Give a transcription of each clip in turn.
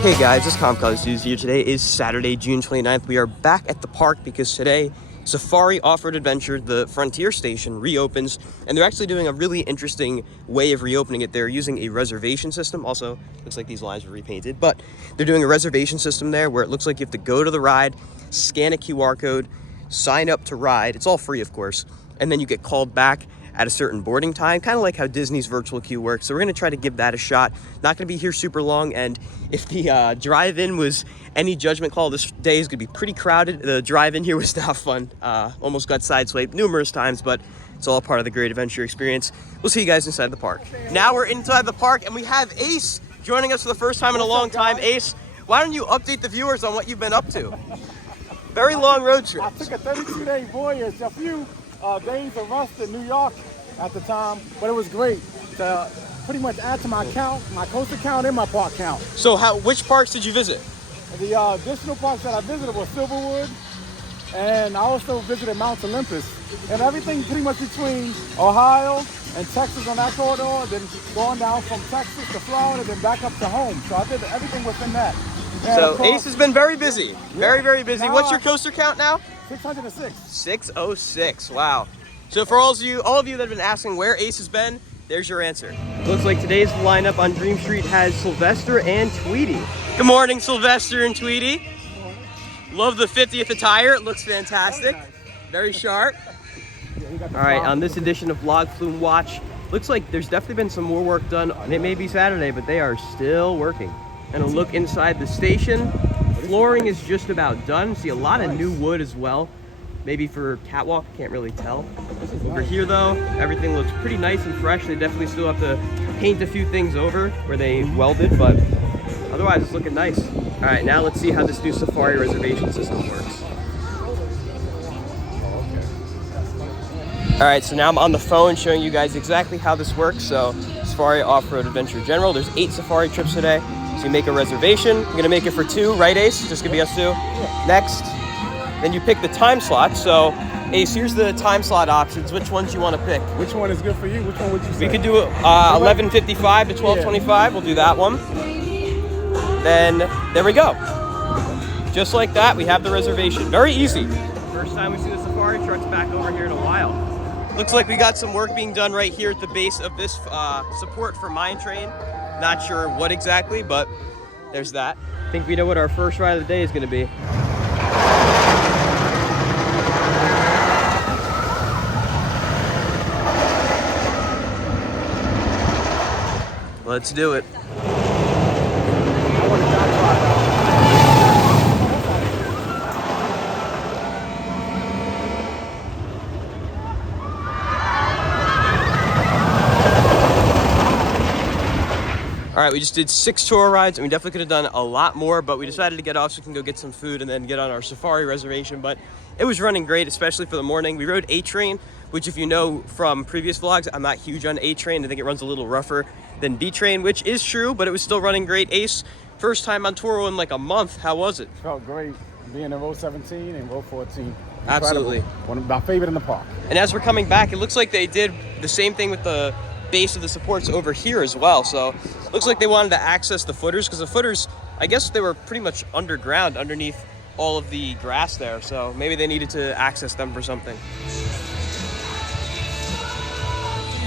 Hey guys, it's Comcast News here. Today is Saturday, June 29th. We are back at the park because today, Safari Off-Road Adventure, the Frontier Station, reopens, and they're actually doing a really interesting way of reopening it. They're using a reservation system. Also, looks like these lines were repainted, but they're doing a reservation system there where it looks like you have to go to the ride, scan a QR code, sign up to ride. It's all free, of course, and then you get called back at a certain boarding time, kind of like how Disney's virtual queue works. So we're going to try to give that a shot. Not going to be here super long, and if the drive-in was any judgment call, this day is going to be pretty crowded. The drive-in here was not fun. Almost got sideswiped numerous times, but it's all part of the great adventure experience. We'll see you guys inside the park. Now we're inside the park, and we have Ace joining us for the first time in a long time. Ace, why don't you update the viewers on what you've been up to? Very long road trip. I took a 32-day voyage, a few days of rust in New York at the time, but it was great to pretty much add to my count, my coaster count and my park count. So which parks did you visit? The additional parks that I visited were Silverwood, and I also visited Mount Olympus, and everything pretty much between Ohio and Texas on that corridor, then going down from Texas to Florida, then back up to home. So I did everything within that. And so course, Ace has been very busy, very, very busy. Now What's your coaster count now? 606. 606, wow. So for all of you that have been asking where Ace has been, there's your answer. Looks like today's lineup on Dream Street has Sylvester and Tweety. Good morning, Sylvester and Tweety. Love the 50th attire, it looks fantastic. Very sharp. All right, on this edition of Vlog Flume Watch, looks like there's definitely been some more work done. And it may be Saturday, but they are still working. And a look inside the station. Flooring is just about done. See a lot of new wood as well. Maybe for catwalk, can't really tell. Over here though, everything looks pretty nice and fresh. They definitely still have to paint a few things over where they welded, but otherwise it's looking nice. All right, now let's see how this new Safari reservation system works. All right, so now I'm on the phone showing you guys exactly how this works. So Safari Off-Road Adventure General, there's 8 Safari trips today. So you make a reservation, you're gonna make it for 2, right Ace? Just gonna be us 2. Next, then you pick the time slot. So Ace, here's the time slot options. Which ones you want to pick? Which one is good for you? Which one would you say? We could do 11:55 to 12:25. We'll do that one. Then there we go. Just like that, we have the reservation. Very easy. First time we see the Safari trucks back over here in a while. Looks like we got some work being done right here at the base of this support for Mine Train. Not sure what exactly, but there's that. I think we know what our first ride of the day is going to be. Let's do it. All right, we just did 6 tour rides, and we definitely could have done a lot more, but we decided to get off so we can go get some food and then get on our Safari reservation. But it was running great, especially for the morning. We rode A-Train, which if you know from previous vlogs, I'm not huge on A-Train. I think it runs a little rougher than D-Train, which is true, but it was still running great. Ace, first time on Toro in like a month. How was it? Felt great being in row 17 and row 14. Incredible. Absolutely. One of my favorite in the park. And as we're coming back, it looks like they did the same thing with the base of the supports over here as well. So looks like they wanted to access the footers, because the footers, I guess they were pretty much underground underneath all of the grass there. So maybe they needed to access them for something.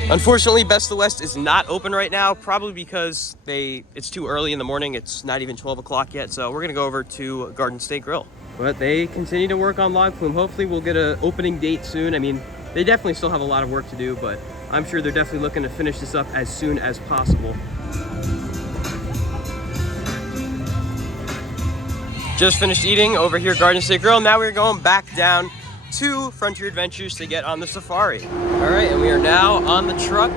Unfortunately, Best of the West is not open right now, probably because it's too early in the morning. It's not even 12 o'clock yet. So we're gonna go over to Garden State Grill. But they continue to work on Log Flume. Hopefully we'll get an opening date soon. I mean, they definitely still have a lot of work to do, but I'm sure they're definitely looking to finish this up as soon as possible. Just finished eating over here at Garden State Grill. Now we're going back down to Frontier Adventures to get on the Safari. All right, and we are now on the truck.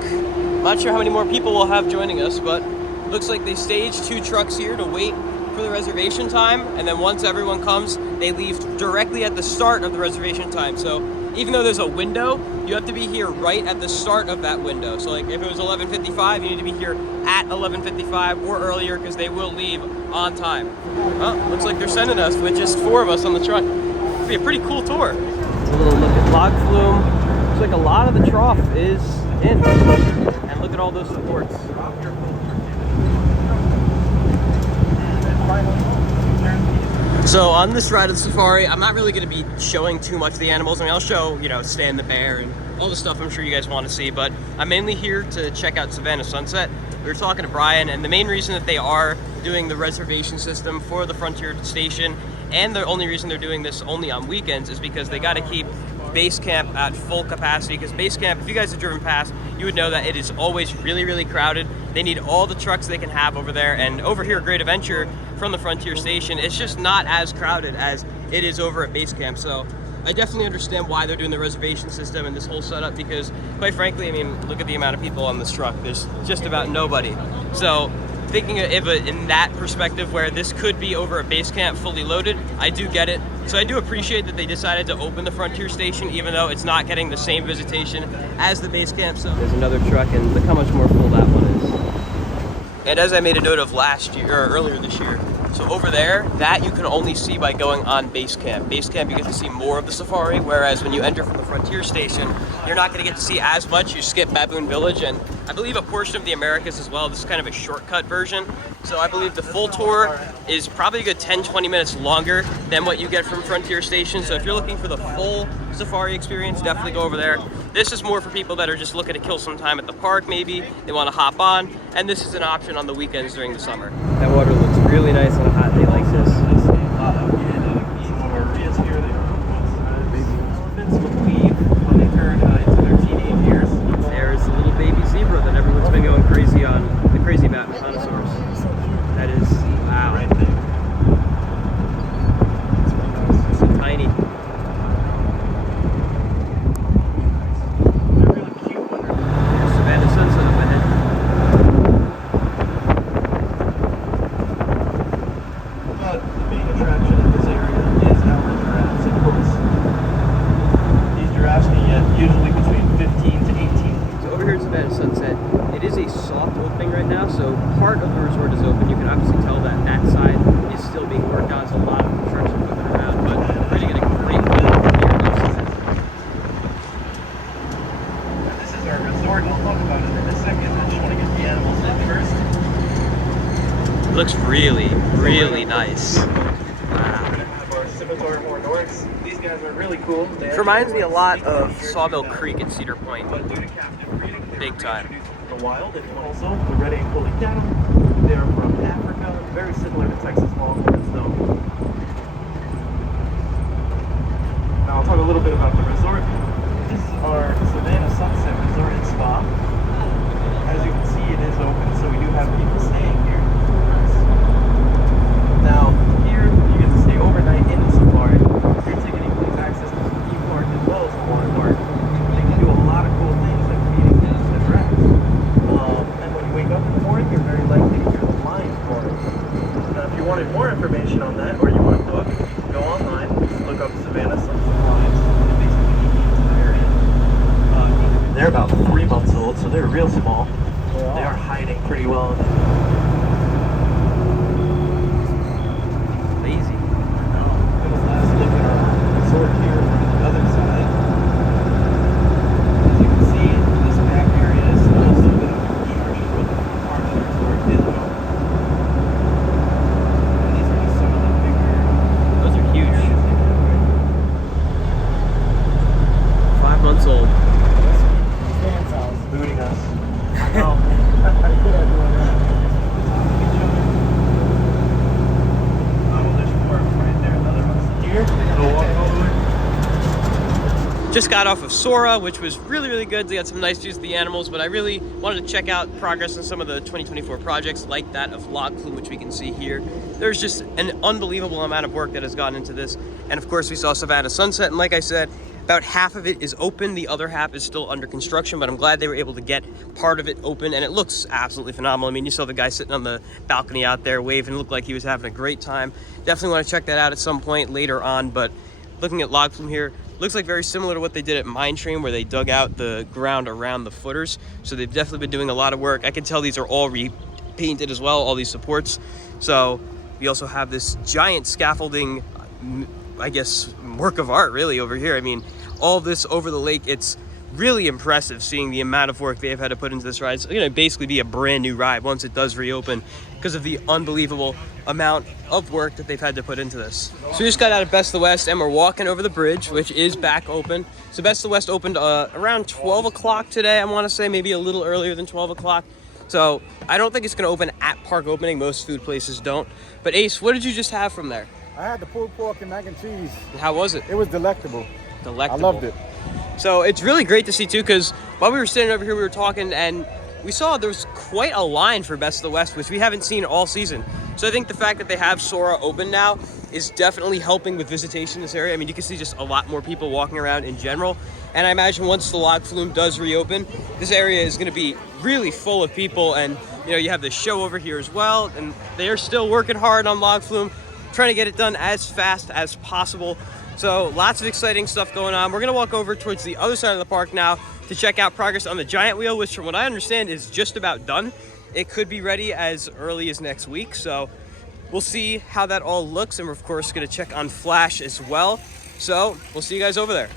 Not sure how many more people we'll have joining us, but it looks like they staged 2 trucks here to wait for the reservation time, and then once everyone comes, they leave directly at the start of the reservation time. So even though there's a window, you have to be here right at the start of that window. So like if it was 11:55, you need to be here at 11:55 or earlier, because they will leave on time. Well, looks like they're sending us with just 4 of us on the truck. It'll be a pretty cool tour. A little look at Log Flume. Looks like a lot of the trough is in. And look at all those supports. So on this ride of the safari, I'm not really going to be showing too much of the animals. I mean, I'll show, you know, Stan the bear and all the stuff I'm sure you guys want to see, but I'm mainly here to check out Savannah sunset. We were talking to Brian, and the main reason that they are doing the reservation system for the Frontier station, and the only reason they're doing this only on weekends, is because they got to keep base camp at full capacity. Because base camp, if you guys have driven past, you would know that it is always really, really crowded. They need all the trucks they can have over there, and over here at Great Adventure from the Frontier station, it's just not as crowded as it is over at base camp. So I definitely understand why they're doing the reservation system and this whole setup, because quite frankly, I mean, look at the amount of people on this truck. There's just about nobody. So thinking of it in that perspective, where this could be over at base camp fully loaded, I do get it. So I do appreciate that they decided to open the Frontier station, even though it's not getting the same visitation as the base camp. So there's another truck, and look how much more full that one is. And as I made a note of last year, or earlier this year, so over there, that you can only see by going on base camp. Base camp, you get to see more of the safari, whereas when you enter from the Frontier station, you're not going to get to see as much. You skip Baboon Village, and I believe a portion of the Americas as well. This is kind of a shortcut version. So I believe the full tour is probably a good 10-20 minutes longer than what you get from Frontier station. So if you're looking for the full safari experience, definitely go over there. This is more for people that are just looking to kill some time at the park, maybe. They want to hop on, and this is an option on the weekends during the summer. That water looks really nice on a hot day like this. There's a little baby zebra that everyone's been going crazy on, the crazy about in Connoisseurs. That is, wow. Right there. It's so tiny. They're really cute. There's Savannah sunset up ahead. But the main attraction in this area is our giraffes, of course. These giraffes can get usually between 15 to 18. So over here at Savannah sunset, it is a soft opening right now, so part of the resort is open. You can obviously tell that that side is still being worked on. So a lot of construction moving around, but we're going to get a great view from here. This is our resort. I'll talk about it in a second. I just want to get the animals in first. It looks really, really nice. We're going to have our scimitar horned oryx. These guys are really cool. It reminds me a lot of Sawmill Creek in Cedar Point. But due to captive breeding, they Big were time. reintroduced in the wild. And also, the red ant woolly cattle. They're from Africa, very similar to Texas Longhorns, though. Now I'll talk a little bit about the resort. This is our Savannah Sunset Resort and Spa. As you can see, it is open, so we do have people staying here. Now, here you get to stay overnight in the safari. Your ticket includes access to the key park as well as the water park. They can do a lot of cool things like feeding the giraffes. And when you wake up in the morning, you're very likely to hear the lion roar. Now, if you wanted more information on that, or you want to book, go online, look up Savannah Sunset Lions, and basically you can into the area. They're about 3 months old, so they're real small. They are hiding pretty well. Lazy. Let's look at our resort here from the other side. As you can see, this back area is still a little bit of a church for the part of the resort is open. And these are just some of the bigger. Those are huge. 5 months old. Stan's house. Booting us. I know. How you good at doing that? Oh, there's more right there. Another one here. We'll walk all the way. Just got off of Sora, which was really, really good. They got some nice views of the animals, but I really wanted to check out progress on some of the 2024 projects like that of Log Flume, which we can see here. There's just an unbelievable amount of work that has gone into this. And of course, we saw Savannah sunset, and like I said, about half of it is open, the other half is still under construction, but I'm glad they were able to get part of it open, and it looks absolutely phenomenal. I mean, you saw the guy sitting on the balcony out there waving, looked like he was having a great time. Definitely want to check that out at some point later on, but looking at Log Flume here, looks like very similar to what they did at Mine Train, where they dug out the ground around the footers. So they've definitely been doing a lot of work. I can tell these are all repainted as well, all these supports. So we also have this giant scaffolding, I guess, work of art really over here. I mean, all this over the lake, it's really impressive seeing the amount of work they've had to put into this ride. It's going to basically be a brand new ride once it does reopen because of the unbelievable amount of work that they've had to put into this. So we just got out of Best of the West and we're walking over the bridge, which is back open. So Best of the West opened around 12 o'clock today, I want to say, maybe a little earlier than 12 o'clock. So I don't think it's going to open at park opening. Most food places don't. But Ace, what did you just have from there? I had the pulled pork and mac and cheese. And how was it? It was delectable. Delectable. I loved it. So it's really great to see too, because while we were standing over here, we were talking and we saw there was quite a line for Best of the West, which we haven't seen all season. So I think the fact that they have Sora open now is definitely helping with visitation in this area. I mean, you can see just a lot more people walking around in general. And I imagine once the log flume does reopen, this area is going to be really full of people. And, you know, you have the show over here as well. And they are still working hard on log flume, trying to get it done as fast as possible. So lots of exciting stuff going on. We're going to walk over towards the other side of the park now to check out progress on the giant wheel, which from what I understand is just about done. It could be ready as early as next week. So we'll see how that all looks. And we're of course going to check on Flash as well. So we'll see you guys over there.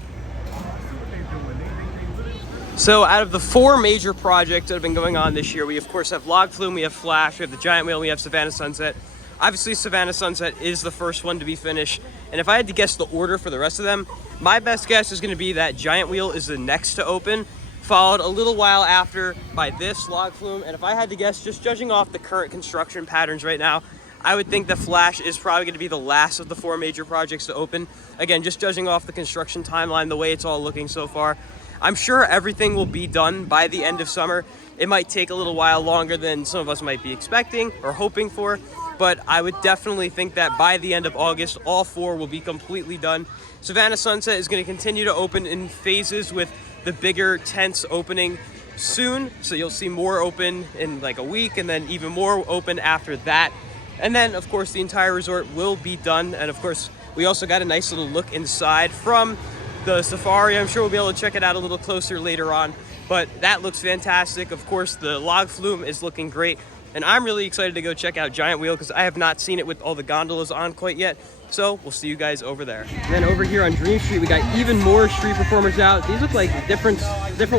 So out of the 4 major projects that have been going on this year, we of course have log flume, we have Flash, we have the giant wheel, we have Savannah Sunset. Obviously, Savannah Sunset is the first one to be finished. And if I had to guess the order for the rest of them, my best guess is going to be that giant wheel is the next to open, followed a little while after by this log flume. And if I had to guess, just judging off the current construction patterns right now, I would think that Flash is probably going to be the last of the 4 major projects to open. Again, just judging off the construction timeline, the way it's all looking so far. I'm sure everything will be done by the end of summer. It might take a little while longer than some of us might be expecting or hoping for, but I would definitely think that by the end of August, all 4 will be completely done. Savannah Sunset is going to continue to open in phases with the bigger tents opening soon. So you'll see more open in like a week and then even more open after that. And then of course the entire resort will be done. And of course, we also got a nice little look inside from the safari. I'm sure we'll be able to check it out a little closer later on, but that looks fantastic. Of course, the log flume is looking great. And I'm really excited to go check out Giant Wheel because I have not seen it with all the gondolas on quite yet. So we'll see you guys over there. And then over here on Dream Street, we got even more street performers out. These look like different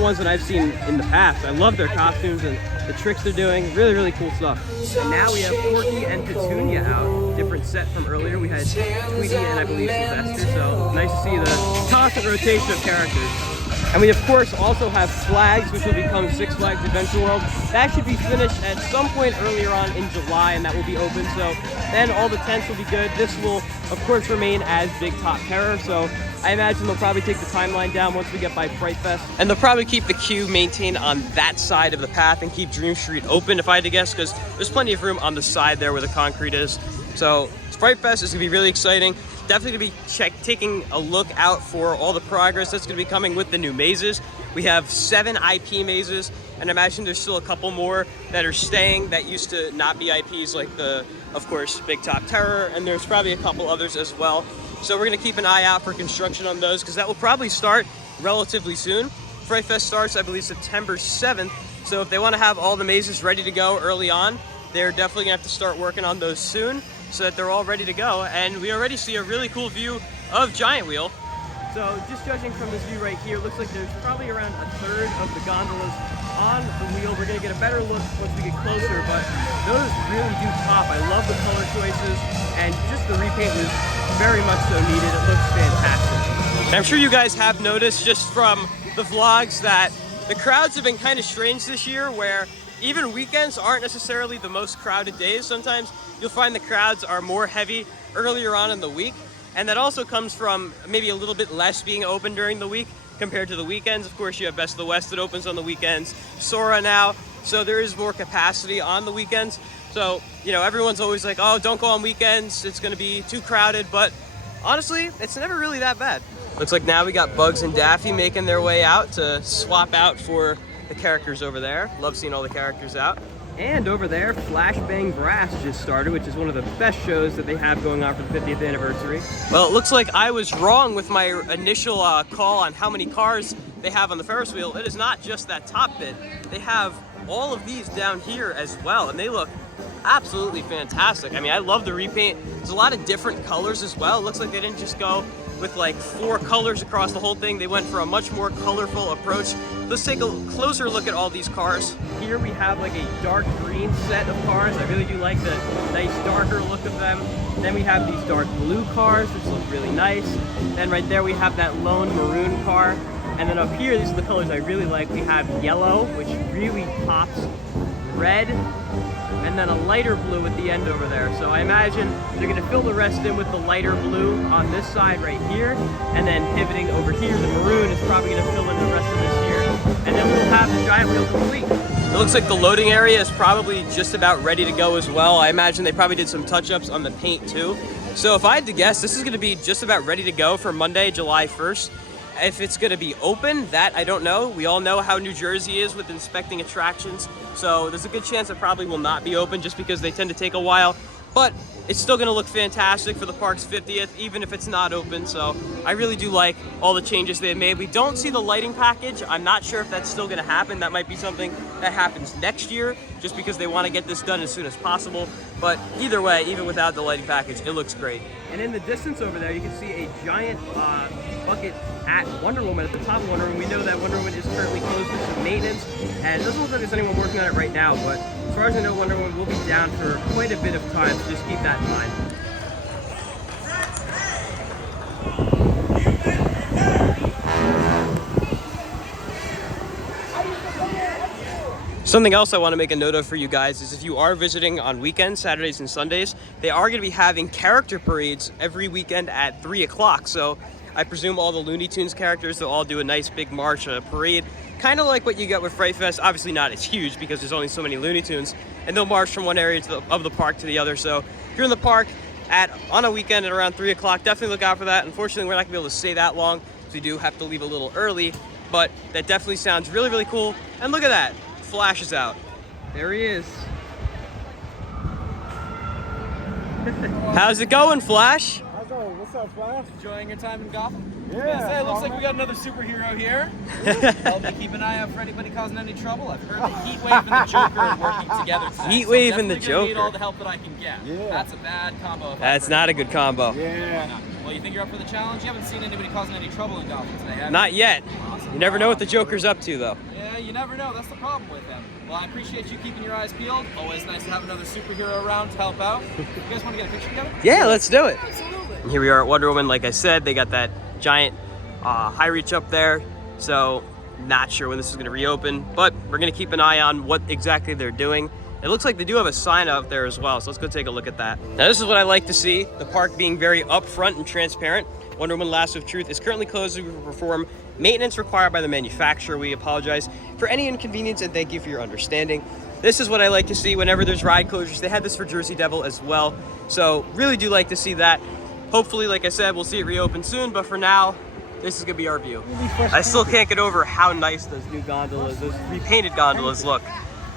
ones that I've seen in the past. I love their costumes and the tricks they're doing. Really, really cool stuff. And now we have Porky and Petunia out. Different set from earlier. We had Tweety and I believe Sylvester. So nice to see the constant rotation of characters. And we, of course, also have Flags, which will become Six Flags Adventure World. That should be finished at some point earlier on in July, and that will be open. So then all the tents will be good. This will, of course, remain as Big Top Terror. So I imagine they'll probably take the timeline down once we get by Fright Fest. And they'll probably keep the queue maintained on that side of the path and keep Dream Street open, if I had to guess, because there's plenty of room on the side there where the concrete is. So Fright Fest is going to be really exciting. Definitely going to be taking a look out for all the progress that's going to be coming with the new mazes. We have 7 IP mazes, and I imagine there's still a couple more that are staying that used to not be IPs, like the, of course, Big Top Terror, and there's probably a couple others as well. So we're going to keep an eye out for construction on those because that will probably start relatively soon. Fright Fest starts, I believe, September 7th. So if they want to have all the mazes ready to go early on, they're definitely going to have to start working on those soon, so that they're all ready to go. And we already see a really cool view of Giant Wheel. So just judging from this view right here, looks like there's probably around a third of the gondolas on the wheel. We're gonna get a better look once we get closer, but those really do pop. I love the color choices, and just the repaint was very much so needed. It looks fantastic. And I'm sure you guys have noticed just from the vlogs that the crowds have been kind of strange this year, where even weekends aren't necessarily the most crowded days. Sometimes you'll find the crowds are more heavy earlier on in the week. And that also comes from maybe a little bit less being open during the week compared to the weekends. Of course, you have Best of the West that opens on the weekends, Sora now. So there is more capacity on the weekends. So, you know, everyone's always like, oh, don't go on weekends. It's gonna be too crowded. But honestly, it's never really that bad. Looks like now we got Bugs and Daffy making their way out to swap out for the characters over there. Love seeing all the characters out. And over there, Flashbang Brass just started, which is one of the best shows that they have going on for the 50th anniversary. Well, it looks like I was wrong with my initial call on how many cars they have on the Ferris wheel. It is not just that top bit. They have all of these down here as well, and they look absolutely fantastic. I mean, I love the repaint. There's a lot of different colors as well. It looks like they didn't just go with like 4 colors across the whole thing. They went for a much more colorful approach. Let's take a closer look at all these cars. Here we have like a dark green set of cars. I really do like the nice darker look of them. Then we have these dark blue cars, which look really nice. Then right there we have that lone maroon car. And then up here, these are the colors I really like. We have yellow, which really pops, red, and then a lighter blue at the end over there. So I imagine they're gonna fill the rest in with the lighter blue on this side right here, and then pivoting over here, the maroon is probably gonna fill in the rest of this here, and then we'll have the giant wheel complete. It looks like the loading area is probably just about ready to go as well. I imagine they probably did some touch-ups on the paint too. So if I had to guess, this is gonna be just about ready to go for Monday, July 1st. If it's going to be open, that I don't know. We all know how New Jersey is with inspecting attractions, so there's a good chance it probably will not be open just because they tend to take a while. But it's still going to look fantastic for the park's 50th, even if it's not open. So I really do like all the changes they made. We don't see the lighting package. I'm not sure if that's still going to happen. That might be something that happens next year, just because they want to get this done as soon as possible. But either way, even without the lighting package, it looks great. And in the distance over there, you can see a giant bucket at Wonder Woman, at the top of Wonder Woman. We know that Wonder Woman is currently closed for some maintenance, and it doesn't look like there's anyone working on it right now, but as far as I know, Wonder Woman will be down for quite a bit of time, so just keep that in mind. Something else I want to make a note of for you guys is if you are visiting on weekends, Saturdays and Sundays, they are going to be having character parades every weekend at 3 o'clock. So I presume all the Looney Tunes characters, they'll all do a nice big march, parade, kind of like what you get with Fright Fest. Obviously not as huge because there's only so many Looney Tunes, and they'll march from one area of the park to the other. So if you're in the park on a weekend at around 3 o'clock, definitely look out for that. Unfortunately, we're not going to be able to stay that long, so we do have to leave a little early, but that definitely sounds really, really cool. And look at that. Flash is out. There he is. How's it going, Flash? How's it going? What's up, Flash? Enjoying your time in Gotham? Yeah. It looks like we got another superhero here. Help me keep an eye out for anybody causing any trouble. I've heard that Heat Wave and the Joker are working together today. Heat Wave and the definitely gonna need Joker. all the help that I can get. Yeah. That's a bad combo. That's not a good combo. Yeah. Well, you think you're up for the challenge? You haven't seen anybody causing any trouble in Gotham today, have you? Not yet. Awesome. You never know what the Joker's up to, though. Yeah, you never know. That's the problem with him. Well, I appreciate you keeping your eyes peeled. Always nice to have another superhero around to help out. You guys want to get a picture together? Yeah, let's do it. Absolutely. And here we are at Wonder Woman. Like I said, they got that giant high reach up there. So not sure when this is going to reopen, but we're going to keep an eye on what exactly they're doing. It looks like they do have a sign out there as well, so let's go take a look at that. Now this is what I like to see, the park being very upfront and transparent. Wonder Woman Lasso of Truth is currently closed to perform maintenance required by the manufacturer. We apologize for any inconvenience and thank you for your understanding. This is what I like to see whenever there's ride closures. They had this for Jersey Devil as well, so really do like to see that. Hopefully, like I said, we'll see it reopen soon, but for now, this is gonna be our view. I still can't get over how nice those new gondolas, those repainted gondolas look.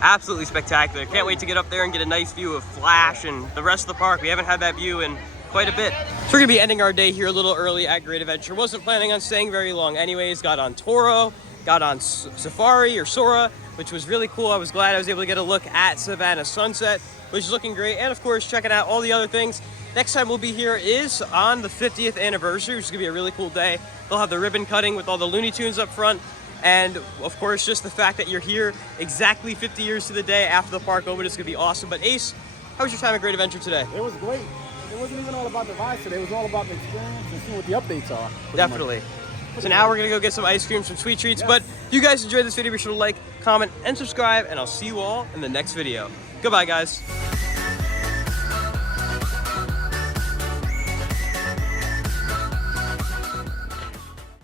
Absolutely spectacular. Can't wait to get up there and get a nice view of Flash and the rest of the park. We haven't had that view in quite a bit. So we're gonna be ending our day here a little early at Great Adventure. Wasn't planning on staying very long anyways. Got on Toro, got on Safari or Sora, which was really cool. I was glad I was able to get a look at Savannah sunset, which is looking great. And of course, checking out all the other things. Next time we'll be here is on the 50th anniversary, which is gonna be a really cool day. They'll have the ribbon cutting with all the Looney Tunes up front. And of course, just the fact that you're here exactly 50 years to the day after the park opened is gonna be awesome. But Ace, how was your time at Great Adventure today? It was great. It wasn't even all about the rides today. It was all about the experience and seeing what the updates are. Definitely. So now we're gonna go get some ice cream, some sweet treats. Yes. But if you guys enjoyed this video, be sure to like, comment, and subscribe, and I'll see you all in the next video. Goodbye, guys.